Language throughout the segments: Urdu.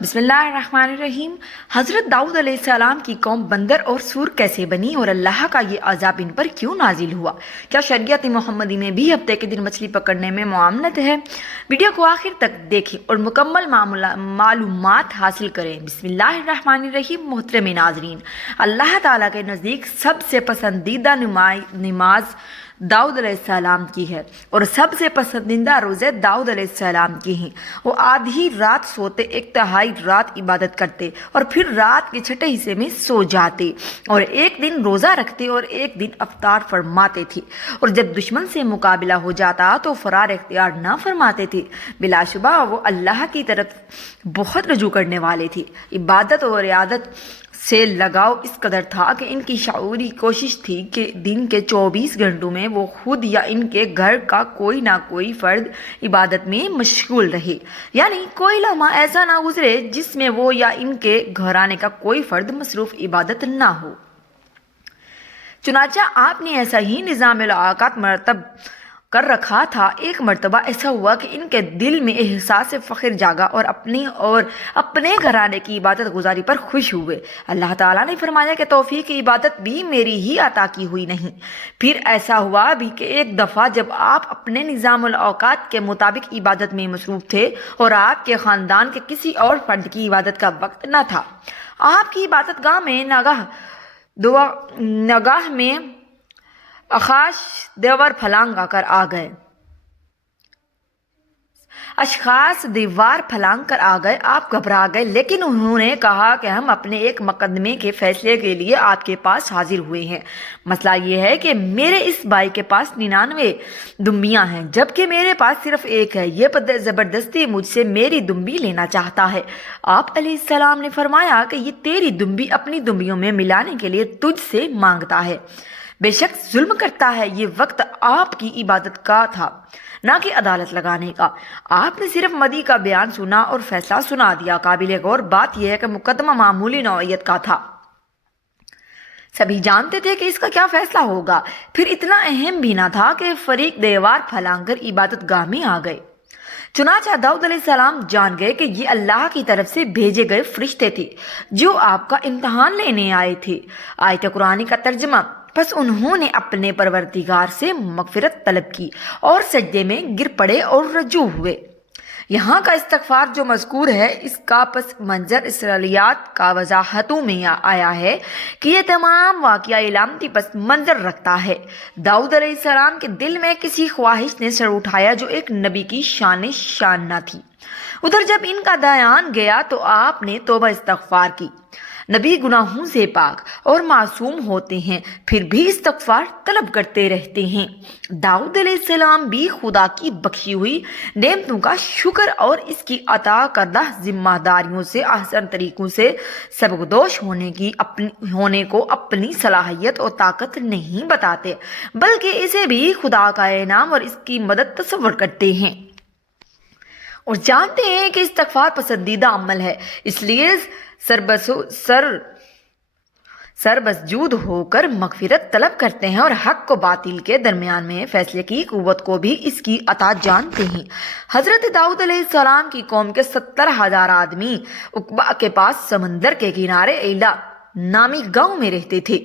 بسم اللہ الرحمن الرحیم۔ حضرت داؤد علیہ السلام کی قوم بندر اور سور کیسے بنی اور اللہ کا یہ عذاب ان پر کیوں نازل ہوا؟ کیا شریعت محمدی میں بھی ہفتے کے دن مچھلی پکڑنے میں معاملت ہے؟ ویڈیو کو آخر تک دیکھیں اور مکمل معلومات حاصل کریں۔ بسم اللہ الرحمن الرحیم۔ محترم ناظرین، اللہ تعالیٰ کے نزدیک سب سے پسندیدہ نماز داؤد علیہ السلام کی ہے اور سب سے پسندیدہ روزے داؤد علیہ السلام کی ہیں۔ وہ آدھی رات سوتے، ایک تہائی رات عبادت کرتے اور پھر رات کے چھٹے حصے میں سو جاتے، اور ایک دن روزہ رکھتے اور ایک دن افطار فرماتے تھے، اور جب دشمن سے مقابلہ ہو جاتا تو فرار اختیار نہ فرماتے تھے۔ بلا شبہ وہ اللہ کی طرف بہت رجوع کرنے والے تھے۔ عبادت اور عیادت سے لگاؤ اس قدر تھا کہ ان کی شعوری کوشش تھی کہ دن کے 24 گھنٹوں میں وہ خود یا ان کے گھر کا کوئی نہ کوئی فرد عبادت میں مشغول رہے، یعنی کوئی لمحہ ایسا نہ گزرے جس میں وہ یا ان کے گھرانے کا کوئی فرد مصروف عبادت نہ ہو۔ چنانچہ آپ نے ایسا ہی نظام الاوقات مرتب کر رکھا تھا۔ ایک مرتبہ ایسا ہوا کہ ان کے دل میں احساس فخر جاگا اور اپنے گھرانے کی عبادت گزاری پر خوش ہوئے۔ اللہ تعالیٰ نے فرمایا کہ توفیق عبادت بھی میری ہی عطا کی ہوئی نہیں۔ پھر ایسا ہوا بھی کہ ایک دفعہ جب آپ اپنے نظام الاوقات کے مطابق عبادت میں مصروف تھے اور آپ کے خاندان کے کسی اور فرد کی عبادت کا وقت نہ تھا، آپ کی عبادت گاہ میں نگاہ میں اشخاص دیوار پھلانگ کر آ گئے۔ آپ گھبرا گئے، لیکن انہوں نے کہا کہ ہم اپنے ایک مقدمے کے فیصلے کے لیے آپ کے پاس حاضر ہوئے ہیں۔ مسئلہ یہ ہے کہ میرے اس بھائی کے پاس 99 دمبیاں ہیں جبکہ میرے پاس صرف ایک ہے۔ یہ زبردستی مجھ سے میری دمبی لینا چاہتا ہے۔ آپ علیہ السلام نے فرمایا کہ یہ تیری دمبی اپنی دمبیوں میں ملانے کے لیے تجھ سے مانگتا ہے، بے شک ظلم کرتا ہے۔ یہ وقت آپ کی عبادت کا تھا، نہ کہ عدالت لگانے کا۔ آپ نے صرف مدعی کا بیان سنا اور فیصلہ سنا دیا۔ قابل غور بات یہ ہے کہ مقدمہ معمولی نوعیت کا تھا، سبھی جانتے تھے کہ اس کا کیا فیصلہ ہوگا۔ پھر اتنا اہم بھی نہ تھا کہ فریق دیوار پھلانگ کر عبادت گاہ میں آ گئے۔ چنانچہ داؤد علیہ السلام جان گئے کہ یہ اللہ کی طرف سے بھیجے گئے فرشتے تھے جو آپ کا امتحان لینے آئے تھے۔ آیت قرآن کا ترجمہ: پس انہوں نے اپنے پروردگار سے مغفرت طلب کی اور سجدے میں گر پڑے اور رجوع ہوئے۔ یہاں کا استغفار جو مذکور ہے، اس کا پس منظر اسرائیلیات کا وضاحتوں میں آیا ہے کہ یہ تمام واقعہ علامتی پس منظر رکھتا ہے۔ داؤد علیہ السلام کے دل میں کسی خواہش نے سر اٹھایا جو ایک نبی کی شان نہ تھی۔ ادھر جب ان کا دھیان گیا تو آپ نے توبہ استغفار کی۔ نبی گناہوں سے پاک اور معصوم ہوتے ہیں، پھر بھی استغفار طلب کرتے رہتے ہیں۔ داؤد علیہ السلام بھی خدا کی بخشی ہوئی نعمتوں کا شکر اور اس کی عطا کردہ ذمہ داریوں سے احسن طریقوں سے سبکدوش ہونے کو اپنی صلاحیت اور طاقت نہیں بتاتے، بلکہ اسے بھی خدا کا انعام اور اس کی مدد تصور کرتے ہیں، اور جانتے ہیں کہ استغفار پسندیدہ عمل ہے، اس لیے سربسجود ہو کر مغفرت طلب کرتے ہیں اور حق و باطل کے درمیان میں فیصلے کی قوت کو بھی اس کی عطا جانتے ہیں۔ حضرت داؤد علیہ السلام کی قوم کے 70,000 آدمی عقبہ کے پاس سمندر کے کنارے ایلا نامی گاؤں میں رہتے تھے،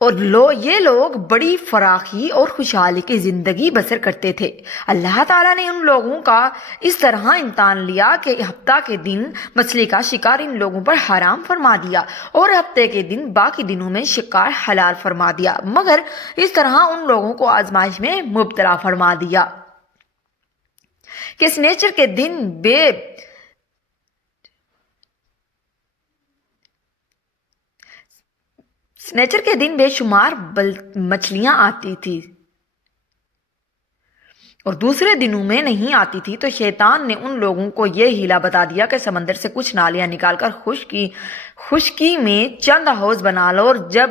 اور یہ لوگ بڑی فراخی اور خوشحالی کی زندگی بسر کرتے تھے۔ اللہ تعالیٰ نے ان لوگوں کا اس طرح امتحان لیا کہ ہفتہ کے دن مچھلی کا شکار ان لوگوں پر حرام فرما دیا اور ہفتے کے دن باقی دنوں میں شکار حلال فرما دیا، مگر اس طرح ان لوگوں کو آزمائش میں مبتلا فرما دیا کہ سنیچر کے دن بے شمار مچھلیاں آتی تھی اور دوسرے دنوں میں نہیں آتی تھی، تو شیطان نے ان لوگوں کو یہ ہیلا بتا دیا کہ سمندر سے کچھ نالیاں نکال کر خشکی میں چند حوض بنا لو، اور جب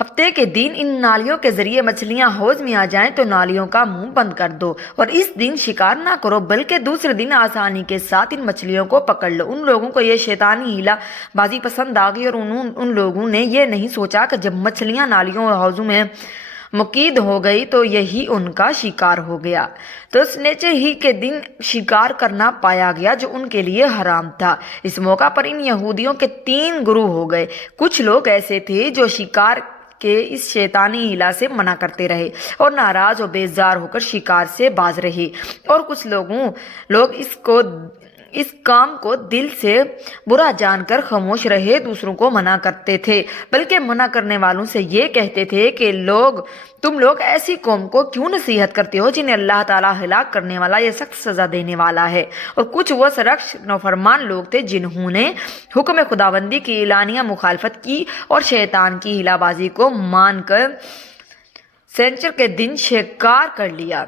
ہفتے کے دن ان نالیوں کے ذریعے مچھلیاں حوض میں آ جائیں تو نالیوں کا منہ بند کر دو، اور اس دن شکار نہ کرو بلکہ دوسرے دن آسانی کے ساتھ ان مچھلیوں کو پکڑ لو۔ ان لوگوں کو یہ شیطانی ہیلا بازی پسند آ گئی، اور ان لوگوں نے یہ نہیں سوچا کہ جب مچھلیاں نالیوں اور حوضوں میں مقید ہو گئی تو یہی ان کا شکار ہو گیا۔ تو سنیچر ہی کے دن شکار کرنا پایا گیا جو ان کے لیے حرام تھا۔ اس موقع پر ان یہودیوں کے 3 گروہ ہو گئے۔ کچھ لوگ ایسے تھے جو شکار کے اس شیطانی ہیلا سے منع کرتے رہے اور ناراض و بیزار ہو کر شکار سے باز رہے، اور کچھ لوگ اس کام کو دل سے برا جان کر خاموش رہے، دوسروں کو منع کرتے تھے، بلکہ منع کرنے والوں سے یہ کہتے تھے کہ تم لوگ ایسی قوم کو کیوں نصیحت کرتے ہو جنہیں اللہ تعالیٰ ہلاک کرنے والا یا سخت سزا دینے والا ہے۔ اور کچھ وہ سرکش نافرمان لوگ تھے جنہوں نے حکم خداوندی کی اعلانیہ مخالفت کی اور شیطان کی ہیلا بازی کو مان کر سنیچر کے دن شکار کر لیا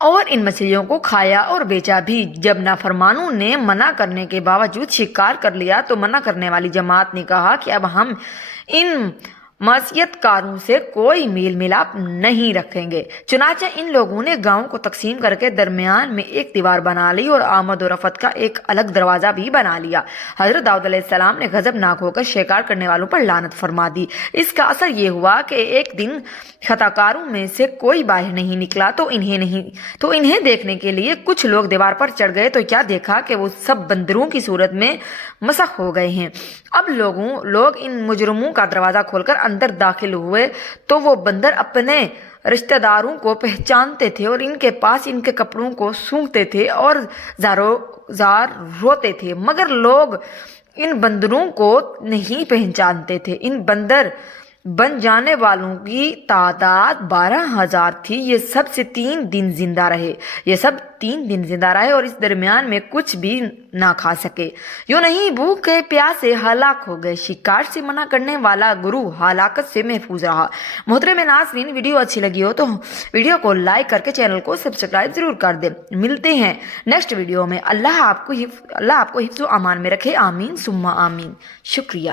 اور ان مچھلیوں کو کھایا اور بیچا بھی۔ جب نافرمانوں نے منع کرنے کے باوجود شکار کر لیا تو منع کرنے والی جماعت نے کہا کہ اب ہم ان معصیت کاروں سے کوئی میل ملاپ نہیں رکھیں گے۔ چنانچہ ان لوگوں نے گاؤں کو تقسیم کر کے درمیان میں ایک دیوار بنا لی اور آمد و رفت کا ایک الگ دروازہ بھی بنا لیا۔ حضرت داؤد علیہ السلام نے غضبناک ہو کر شکار کرنے والوں پر لعنت فرما دی۔ اس کا اثر یہ ہوا کہ ایک دن خطا کاروں میں سے کوئی باہر نہیں نکلا تو انہیں دیکھنے کے لیے کچھ لوگ دیوار پر چڑھ گئے تو کیا دیکھا کہ وہ سب بندروں کی صورت میں مسخ ہو گئے ہیں۔ اب لوگ ان مجرموں کا دروازہ کھول کر اندر داخل ہوئے تو وہ بندر اپنے رشتہ داروں کو پہچانتے تھے اور ان کے پاس ان کے کپڑوں کو سونگھتے تھے اور زار روتے تھے، مگر لوگ ان بندروں کو نہیں پہچانتے تھے۔ ان بندر بن جانے والوں کی تعداد 12,000 تھی۔ یہ سب 3 دن زندہ رہے اور اس درمیان میں کچھ بھی نہ کھا سکے، یوں نہیں بھوکے پیاسے ہلاک ہو گئے۔ شکار سے منع کرنے والا گروہ ہلاکت سے محفوظ رہا۔ محترم ناظرین، ویڈیو اچھی لگی ہو تو ویڈیو کو لائک کر کے چینل کو سبسکرائب ضرور کر دیں۔ ملتے ہیں نیکسٹ ویڈیو میں۔ اللہ آپ کو حفظ و امان میں رکھے، آمین ثم آمین۔ شکریہ۔